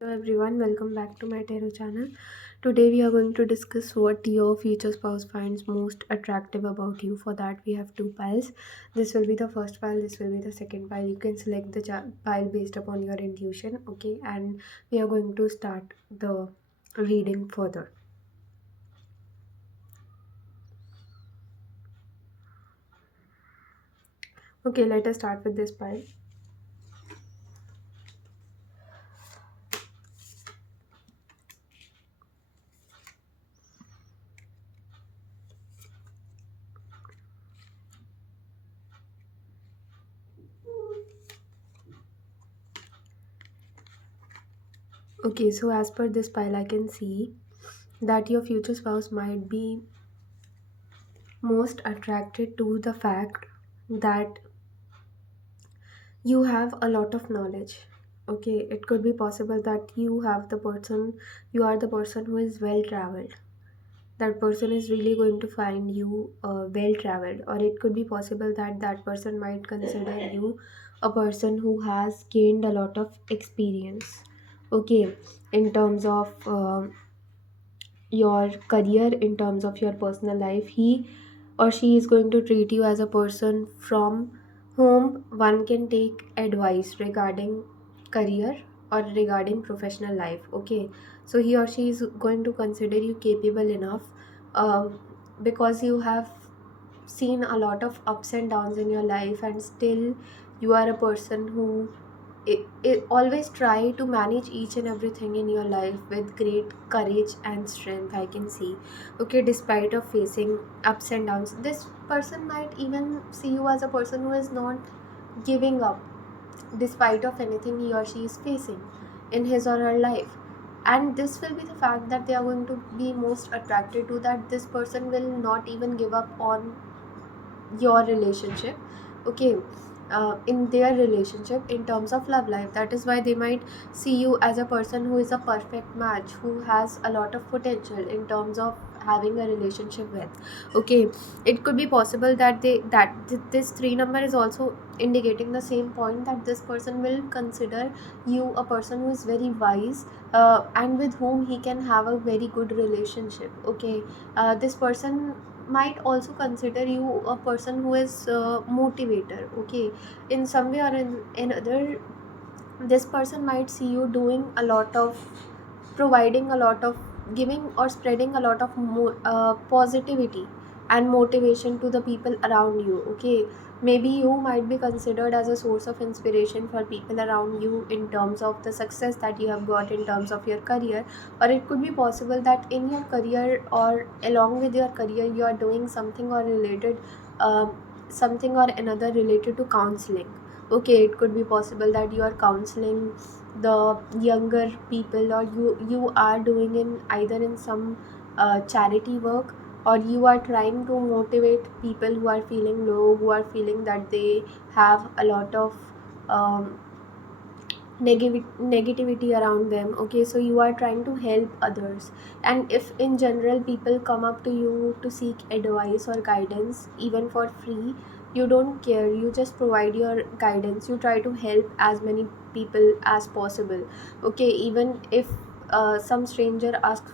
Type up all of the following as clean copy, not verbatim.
Hello everyone, welcome back to my Tarot channel. Today we are going to discuss what your future spouse finds most attractive about you. For that we have two piles. This will be the first pile, this will be the second pile. You can select the pile based upon your intuition, okay? And we are going to start the reading further. Okay, let us start with this pile. Okay, so as per this pile I can see that your future spouse might be most attracted to the fact that you have a lot of knowledge. Okay, it could be possible that you are the person who is well traveled. That person is really going to find you well traveled, or it could be possible that that person might consider you a person who has gained a lot of experience, okay, in terms of your career, in terms of your personal life. He or she is going to treat you as a person from whom one can take advice regarding career or regarding professional life, okay. So he or she is going to consider you capable enough, because you have seen a lot of ups and downs in your life, and still you are a person who it always try to manage each and everything in your life with great courage and strength, I can see, okay. Despite of facing ups and downs, this person might even see you as a person who is not giving up despite of anything he or she is facing in his or her life. And this will be the fact that they are going to be most attracted to, that this person will not even give up on your relationship, okay. In their relationship, in terms of love life, that is why they might see you as a person who is a perfect match, who has a lot of potential in terms of having a relationship with, okay. It could be possible that this three number is also indicating the same point, that this person will consider you a person who is very wise, and with whom he can have a very good relationship, okay. This person might also consider you a person who is motivator, okay. In some way or in other, this person might see you doing a lot of, providing a lot of, giving or spreading a lot of positivity and motivation to the people around you, okay. Maybe you might be considered as a source of inspiration for people around you in terms of the success that you have got in terms of your career. Or it could be possible that in your career or along with your career you are doing something or related, something or another related to counseling, okay. It could be possible that you are counseling the younger people, or you are doing in either in some charity work, or you are trying to motivate people who are feeling low, who are feeling that they have a lot of um, negativity around them, okay. So you are trying to help others. And if in general people come up to you to seek advice or guidance even for free, you don't care, you just provide your guidance, you try to help as many people as possible, okay. Even if some stranger asks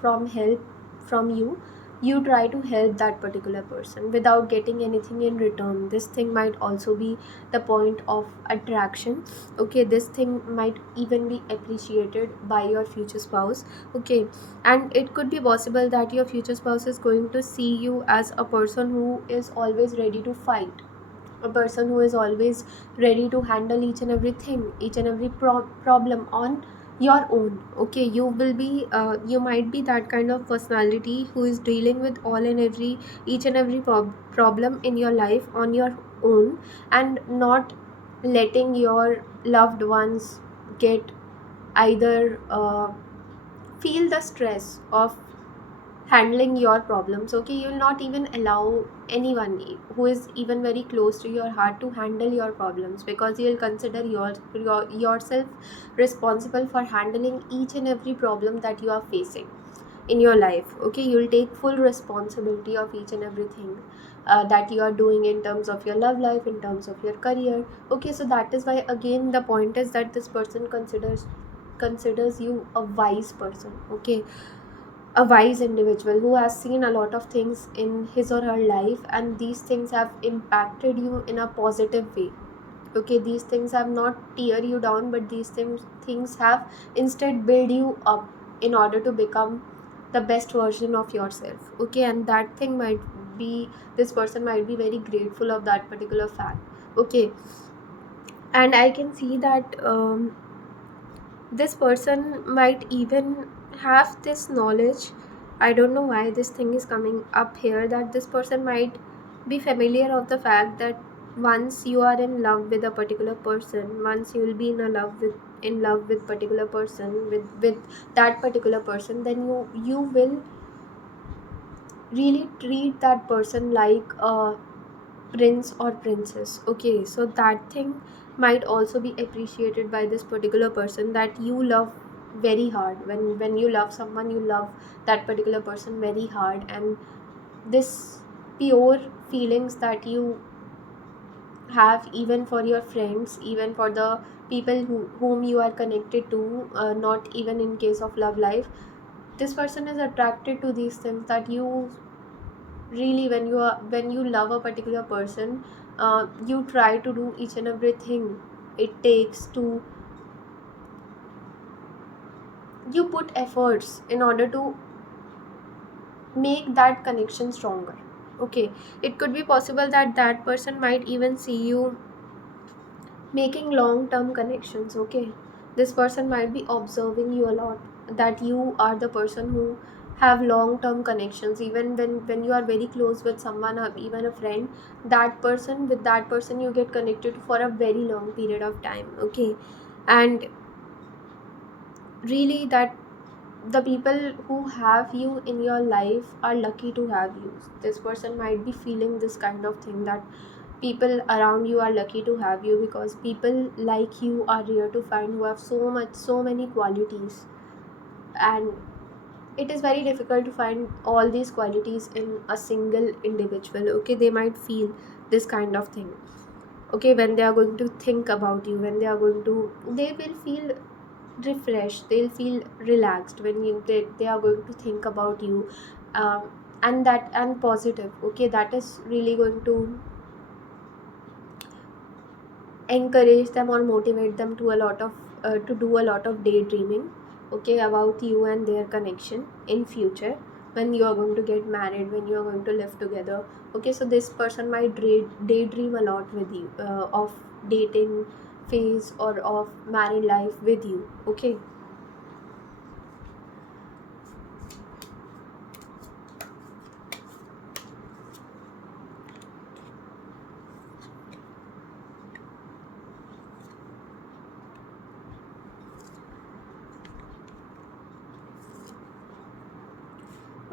from help from you, you try to help that particular person without getting anything in return. This thing might also be the point of attraction, okay. This thing might even be appreciated by your future spouse, okay. And it could be possible that your future spouse is going to see you as a person who is always ready to fight, a person who is always ready to handle each and everything, each and every problem on your own, okay. You will be you might be that kind of personality who is dealing with all and every, each and every problem in your life on your own, and not letting your loved ones get either feel the stress of handling your problems, okay. You will not even allow anyone who is even very close to your heart to handle your problems, because you will consider yourself responsible for handling each and every problem that you are facing in your life, okay. You will take full responsibility of each and everything that you are doing in terms of your love life, in terms of your career, okay. So that is why again the point is that this person considers you a wise person, okay, a wise individual who has seen a lot of things in his or her life, and these things have impacted you in a positive way. Okay, these things have not tear you down, but these things have instead build you up in order to become the best version of yourself. Okay, and that thing might be, this person might be very grateful of that particular fact. Okay, and I can see that this person might even have this knowledge. I don't know why this thing is coming up here, that this person might be familiar of the fact that once you are in love with a particular person, once you will be in love with particular person, with that particular person, then you will really treat that person like a prince or princess. Okay, so that thing might also be appreciated by this particular person, that you love very hard. When you love someone, you love that particular person very hard, and this pure feelings that you have, even for your friends, even for the people whom you are connected to, not even in case of love life, this person is attracted to these things, that you really, when you love a particular person, you try to do each and everything it takes to, you put efforts in order to make that connection stronger. Okay, it could be possible that that person might even see you making long term connections. Okay, this person might be observing you a lot, that you are the person who have long term connections, even when you are very close with someone or even a friend, that person, with that person you get connected for a very long period of time. Okay, and really, that the people who have you in your life are lucky to have you. This person might be feeling this kind of thing, that people around you are lucky to have you, because people like you are rare to find, who have so many qualities, and it is very difficult to find all these qualities in a single individual. Okay, they might feel this kind of thing. Okay, when they are going to think about you, when they will feel refreshed, they'll feel relaxed when they are going to think about you, um, and positive. Okay, that is really going to encourage them or motivate them to a lot of to do a lot of daydreaming. Okay, about you and their connection in future, when you are going to get married, when you are going to live together. Okay, so this person might daydream a lot with you, of dating phase or of married life with you. Okay,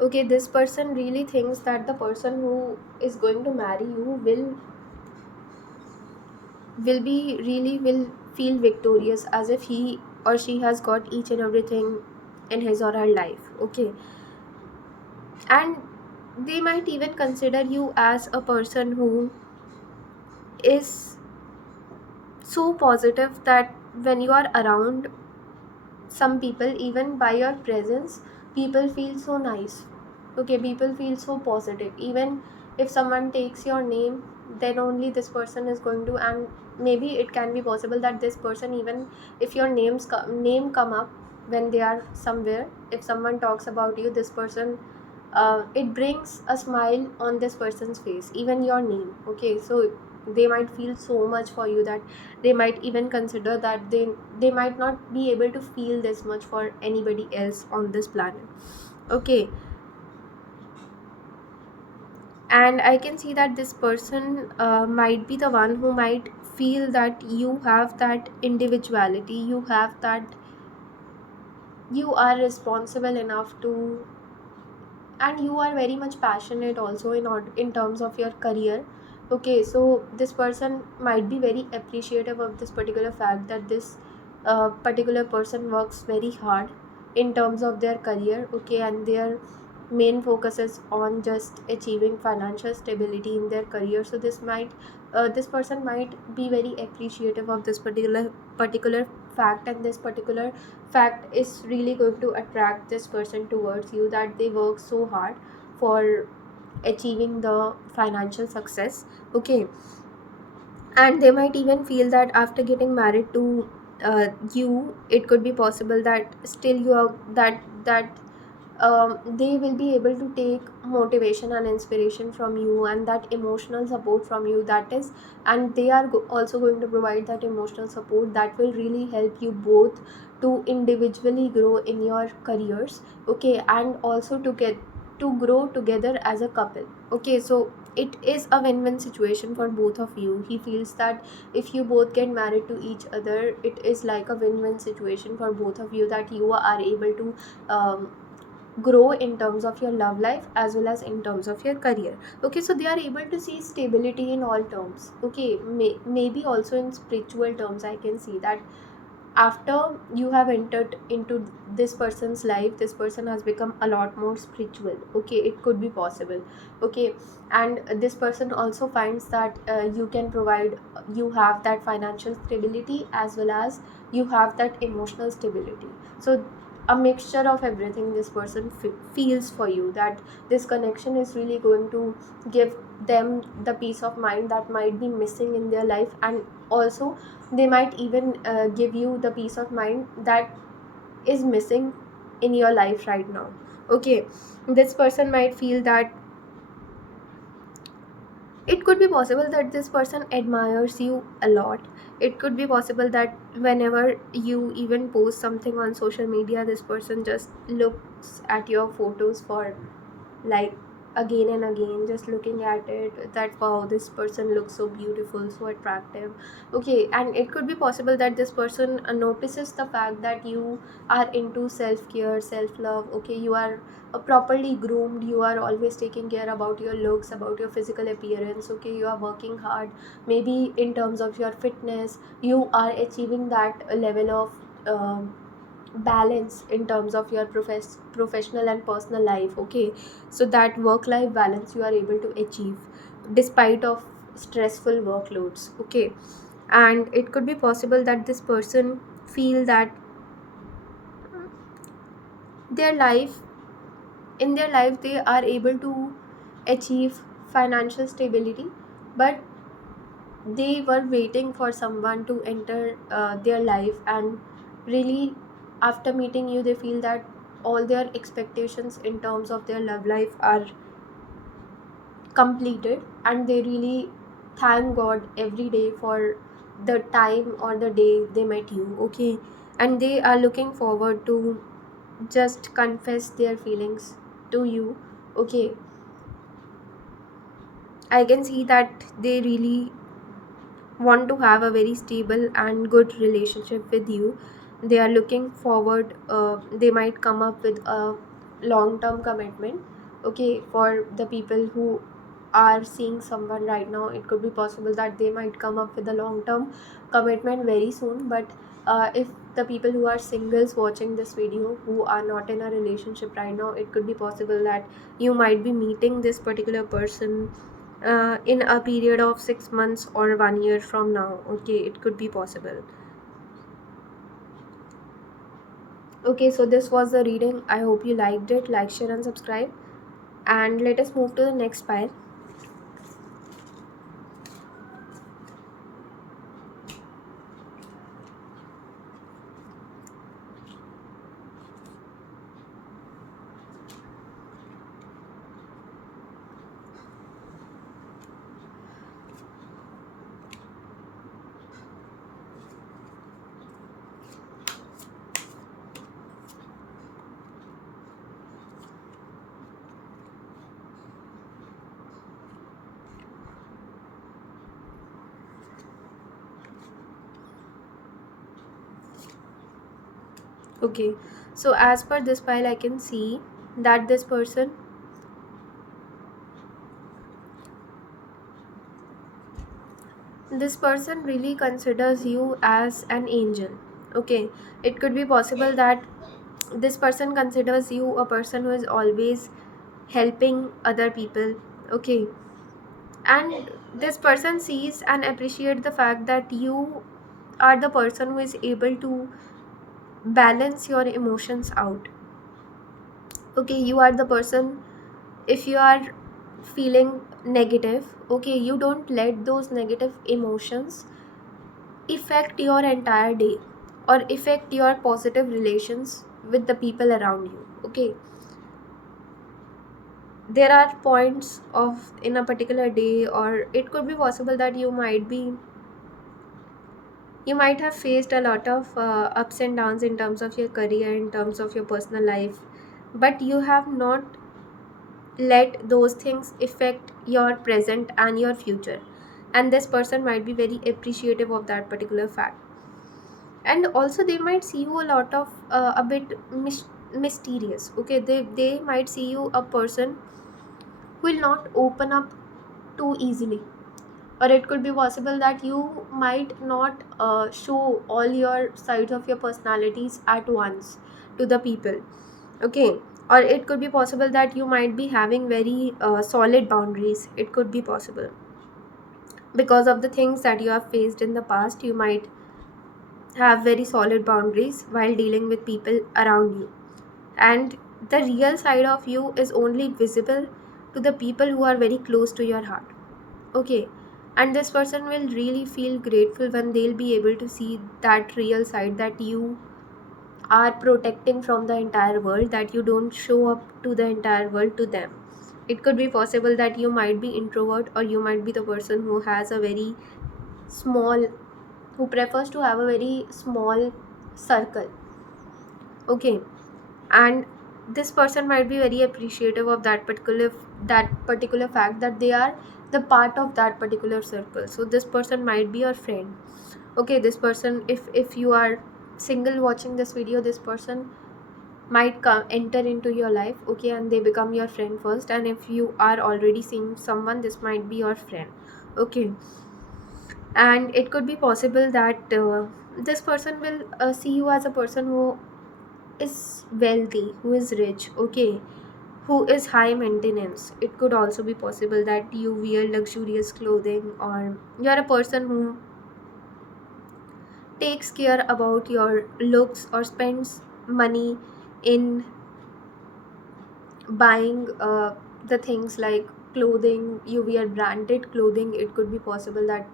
okay, this person really thinks that the person who is going to marry you will feel victorious, as if he or she has got each and everything in his or her life. Okay, and they might even consider you as a person who is so positive, that when you are around some people, even by your presence, people feel so nice. Okay, people feel so positive. Even if someone takes your name, then only this person is going to, and maybe it can be possible that this person, even if your name come up when they are somewhere, if someone talks about you, this person, it brings a smile on this person's face, even your name. Okay, so they might feel so much for you, that they might even consider that they might not be able to feel this much for anybody else on this planet. Okay, and I can see that this person might be the one who might feel that you have that individuality, you have that, you are responsible enough to, and you are very much passionate also in terms of your career. Okay, so this person might be very appreciative of this particular fact, that this particular person works very hard in terms of their career. Okay, and their main focus is on just achieving financial stability in their career. So this person might be very appreciative of this particular fact, and this particular fact is really going to attract this person towards you, that they work so hard for achieving the financial success. Okay, and they might even feel that after getting married to you, it could be possible that still you are that they will be able to take motivation and inspiration from you, and that emotional support from you, that is, and they are also going to provide that emotional support that will really help you both to individually grow in your careers. Okay, and also to grow together as a couple. Okay, so it is a win-win situation for both of you. He feels that if you both get married to each other, it is like a win-win situation for both of you, that you are able to grow in terms of your love life as well as in terms of your career. Okay, so they are able to see stability in all terms. Okay, maybe also in spiritual terms, I can see that after you have entered into this person's life, this person has become a lot more spiritual. Okay, it could be possible. Okay, and this person also finds that you can provide, you have that financial stability as well as you have that emotional stability. So a mixture of everything this person feels for you, that this connection is really going to give them the peace of mind that might be missing in their life, and also they might even give you the peace of mind that is missing in your life right now. Okay, this person might feel that it could be possible that this person admires you a lot. It could be possible that whenever you even post something on social media, this person just looks at your photos for like again and again, just looking at it, that wow, this person looks so beautiful, so attractive. Okay, and it could be possible that this person notices the fact that you are into self-care, self-love. Okay, you are properly groomed, you are always taking care about your looks, about your physical appearance. Okay, you are working hard, maybe in terms of your fitness, you are achieving that level of balance in terms of your professional and personal life. Okay, so that work life balance you are able to achieve despite of stressful workloads. Okay, and it could be possible that this person feel that their life in their life they are able to achieve financial stability, but they were waiting for someone to enter their life, and really after meeting you they feel that all their expectations in terms of their love life are completed, and they really thank god every day for the time or the day they met you. Okay, and they are looking forward to just confess their feelings to you. Okay, I can see that they really want to have a very stable and good relationship with you. They are looking forward, they might come up with a long term commitment. Okay, for the people who are seeing someone right now, it could be possible that they might come up with a long term commitment very soon. But if the people who are singles watching this video, who are not in a relationship right now, it could be possible that you might be meeting this particular person in a period of 6 months or 1 year from now. Okay, it could be possible. Okay, so this was the reading. I hope you liked it. Like, share and subscribe, and let us move to the next pile. Okay, so as per this pile I can see that this person really considers you as an angel. Okay, it could be possible that this person considers you a person who is always helping other people. Okay, and this person sees and appreciate the fact that you are the person who is able to balance your emotions out. Okay, you are the person, if you are feeling negative, okay, you don't let those negative emotions affect your entire day or affect your positive relations with the people around you. Okay, there are points of in a particular day, or it could be possible that you might have faced a lot of ups and downs in terms of your career, in terms of your personal life, but you have not let those things affect your present and your future. And this person might be very appreciative of that particular fact. And also they might see you a lot of a bit mysterious. Okay, they might see you a person who will not open up too easily, or it could be possible that you might not show all your sides of your personalities at once to the people. Okay, or it could be possible that you might be having very solid boundaries. It could be possible because of the things that you have faced in the past. You might have very solid boundaries while dealing with people around you, and the real side of you is only visible to the people who are very close to your heart. Okay, and this person will really feel grateful when they'll be able to see that real side that you are protecting from the entire world, that you don't show up to the entire world to them. It could be possible that you might be introvert, or you might be the person who has a very small, who prefers to have a very small circle. Okay, and this person might be very appreciative of that particular fact that they are the part of that particular circle. So this person might be your friend. Okay, this person, if you are single watching this video, this person might come enter into your life. Okay, and they become your friend first, and if you are already seeing someone, this might be your friend. Okay, and it could be possible that this person will see you as a person who is wealthy, who is rich. Okay, who is high maintenance. It could also be possible that you wear luxurious clothing, or you are a person who takes care about your looks or spends money in buying the things like clothing. You wear branded clothing. It could be possible that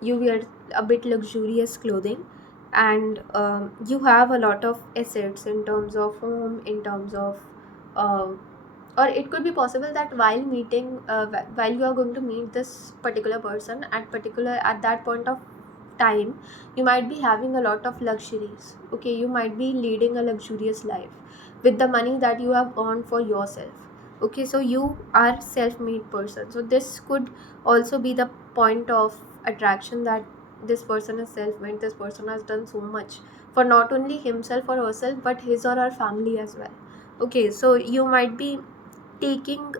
you wear a bit luxurious clothing, and you have a lot of assets in terms of home, in terms of um or it could be possible that while meeting while you are going to meet this particular person at that point of time, you might be having a lot of luxuries. Okay, you might be leading a luxurious life with the money that you have earned for yourself. Okay, so you are self-made person. So this could also be the point of attraction, that this person is self-made. This person has done so much for not only himself or herself, but his or her family as well. Okay, so you might be taking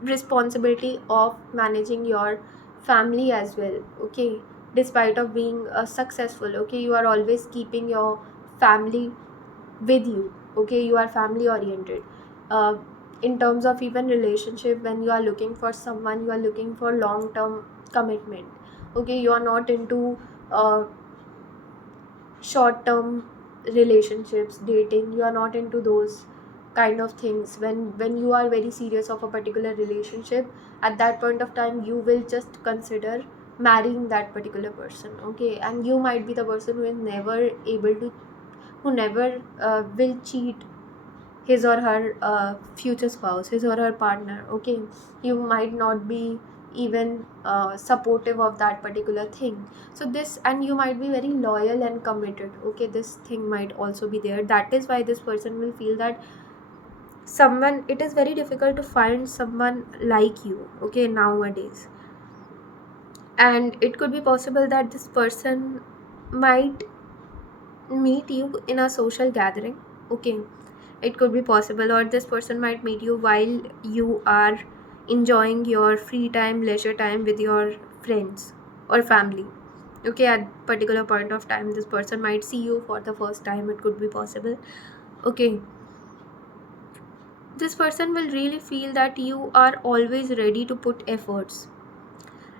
responsibility of managing your family as well. Okay, despite of being successful. Okay, you are always keeping your family with you. Okay, you are family oriented. uh, in terms of even relationship, when you are looking for someone, you are looking for long term commitment. Okay, you are not into short term relationships, dating. You are not into those kind of things. When you are very serious of a particular relationship, at that point of time you will just consider marrying that particular person. Okay, and you might be the person who is never able to, who never will cheat his or her future spouse, his or her partner. Okay, you might not be even supportive of that particular thing. So this, and you might be very loyal and committed. Okay, this thing might also be there. That is why this person will feel that someone, it is very difficult to find someone like you. Okay, nowadays. And it could be possible that this person might meet you in a social gathering. Okay, it could be possible, or this person might meet you while you are enjoying your free time, leisure time with your friends or family. Okay, at particular point of time this person might see you for the first time. It could be possible. Okay, this person will really feel that you are always ready to put efforts,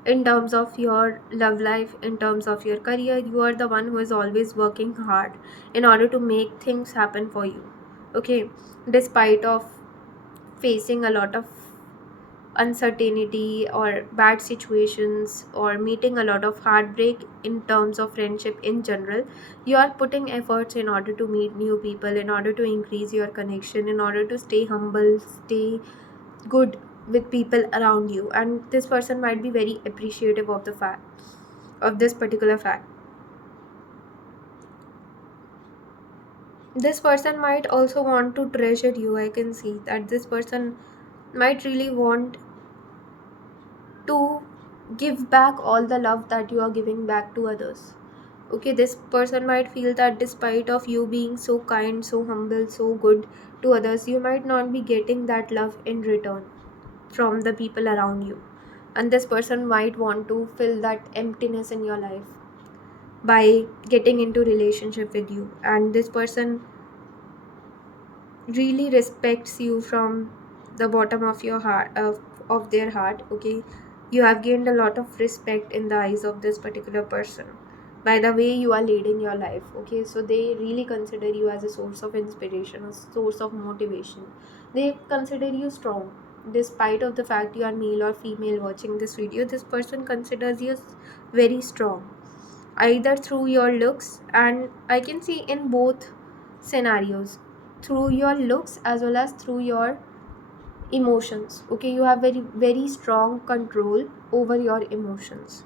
in terms of your love life, in terms of your career. You are the one who is always working hard in order to make things happen for you. Okay, despite of facing a lot of uncertainty or bad situations or meeting a lot of heartbreak in terms of friendship in general, you are putting efforts in order to meet new people, in order to increase your connection, in order to stay humble, stay good with people around you. And this person might be very appreciative of the fact, of this particular fact. This person might also want to treasure you. I can see that this person might really want to give back all the love that you are giving back to others. Okay, this person might feel that despite of you being so kind, so humble, so good to others, you might not be getting that love in return from the people around you. And this person might want to fill that emptiness in your life by getting into relationship with you. And this person really respects you from the bottom of your heart, of their heart. Okay, you have gained a lot of respect in the eyes of this particular person by the way you are leading your life. Okay, so they really consider you as a source of inspiration, a source of motivation. They consider you strong despite of the fact you are male or female watching this video. This person considers you very strong, either through your looks, and I can see in both scenarios, through your looks as well as through your emotions. Okay, you have very very strong control over your emotions.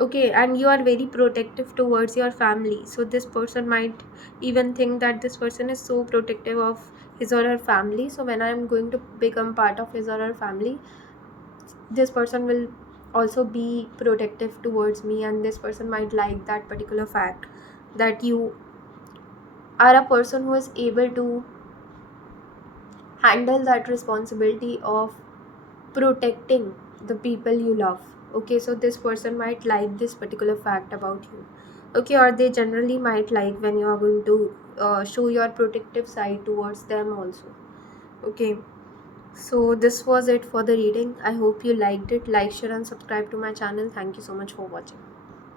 Okay, and you are very protective towards your family. So this person might even think that this person is so protective of his or her family, so when I am going to become part of his or her family, this person will also be protective towards me. And this person might like that particular fact that you are a person who is able to handle that responsibility of protecting the people you love. Okay, so this person might like this particular fact about you. Okay, or they generally might like when you are going to show your protective side towards them also. Okay, so this was it for the reading. I hope you liked it. Like, share and subscribe to my channel. Thank you so much for watching.